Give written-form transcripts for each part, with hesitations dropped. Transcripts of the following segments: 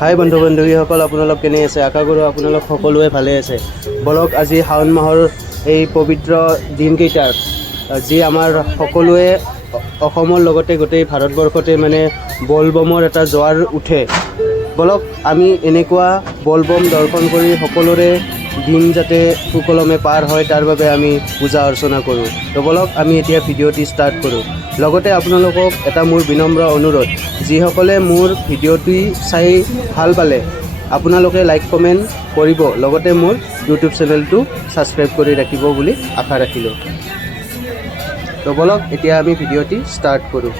হাই বন্ধু বান্ধৱীসকল, আপোনালোক কেনে আছে? আশা কৰোঁ আপোনালোক সকলোৱে ভালে আছে। বলক আজি শাওণ মাহৰ এই পবিত্ৰ দিনকেইটাত যি আমাৰ সকলোৱে অসমৰ লগতে গোটেই ভাৰতবৰ্ষতে মানে বলবমৰ এটা জোৱাৰ উঠে। বলক আমি এনেকুৱা বলবম দৰ্শন কৰি সকলোৰে দিন যাতে সুকলমে পাৰ হয় তাৰ বাবে আমি পূজা অৰ্চনা কৰোঁ। তো বলক আমি এতিয়া ভিডিঅ'টি ষ্টাৰ্ট কৰোঁ। লগতে আপোনালোকক এটা মোৰ বিনম্ৰ অনুৰোধ, যিসকলে মোৰ ভিডিঅ'টি চাই ভাল পালে আপোনালোকে লাইক কমেণ্ট কৰিব, লগতে মোৰ ইউটিউব চেনেলটো ছাবস্ক্ৰাইব কৰি ৰাখিব বুলি আশা ৰাখিলোঁ। তো বলক এতিয়া আমি ভিডিঅ'টি ষ্টাৰ্ট কৰোঁ।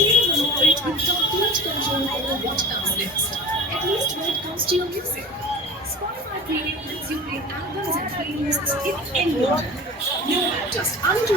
Stay in the moment with complete control over what comes next. At least when it comes to your music. Spotify Premium lets you play albums and playlists in any order. No, just unto